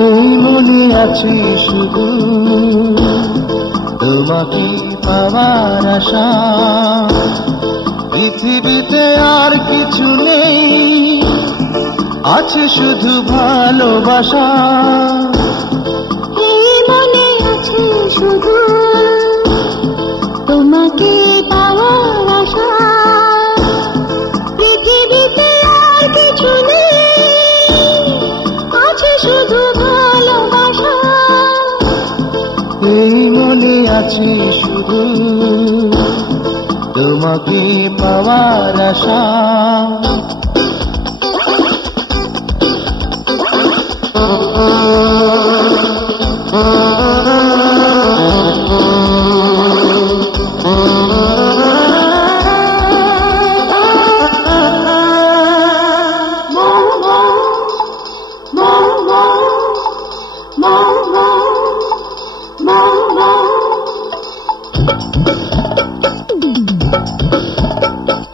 এই মনে আছে শুধু তোমাকে পাওয়ার আশা, পৃথিবীতে আর কিছু নেই, আছে শুধু ভালোবাসা। এই মনে আছে শুধু তোমাকে পাওয়ার আশা, পৃথিবীতে আর কিছু নেই, আছে শুধু ভালোবাসা। এই মনে আছে শুধু তোমাকে পাওয়ার আশা।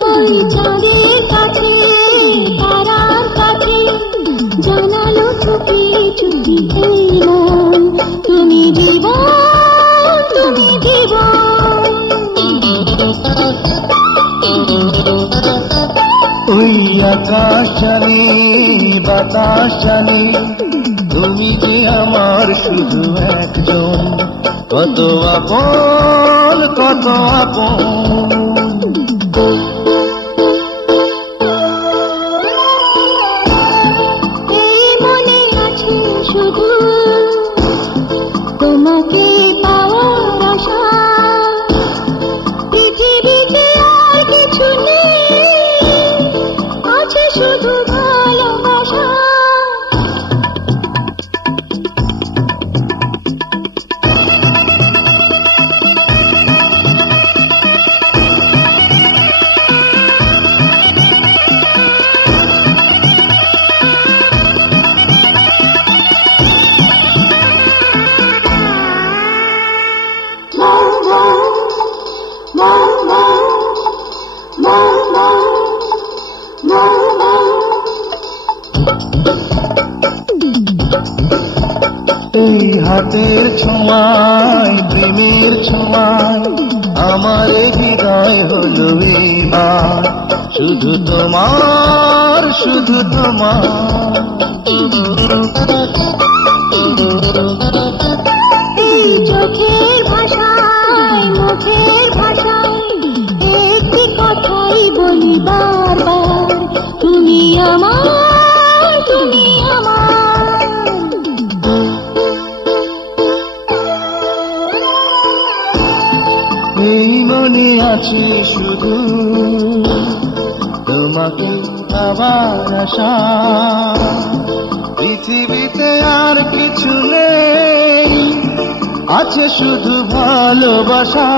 ওই চাঁদের কাছে তারার কাছে জানালো চুপি চুপি এলাম, তুমি জীবন, তুমি জীবন। ওই আকাশ জানে বাতাস জানে তুমি যে আমার শুধু একজন, কত আপন কত আপন। এই মনে আছে শুধু তোমাকে পাওয়ার আশা, পৃথিবীতে আর কিছু নেই, আছে শুধু ভালোবাসা। এই হাতের ছোঁয়ায় প্রেমের ছোঁয়ায় আমার হৃদয় হলো এবার শুধু তোমার, শুধু তোমার। এই চোখের ভাষায় মুখের ভাষায় একটি কথাই বলি বারবার, তুমি আমার, তুমি আমার। এই মনে আছে শুধু তোমাকে পাওয়ার আশা, পৃথিবীতে আর কিছু নেই, আছে শুধু ভালোবাসা।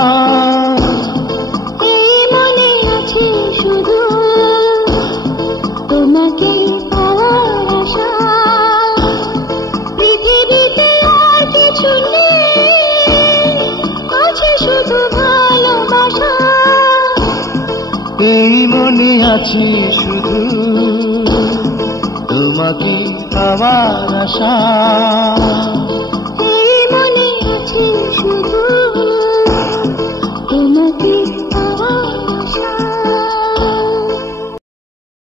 এই মনে আছে শুধু তোমাকে পাওয়ার আশা, পৃথিবীতে আর কিছু নেই, আছে শুধু ভালোবাসা। এই মনে আছে শুধু তোমাকে পাওয়ার আশা।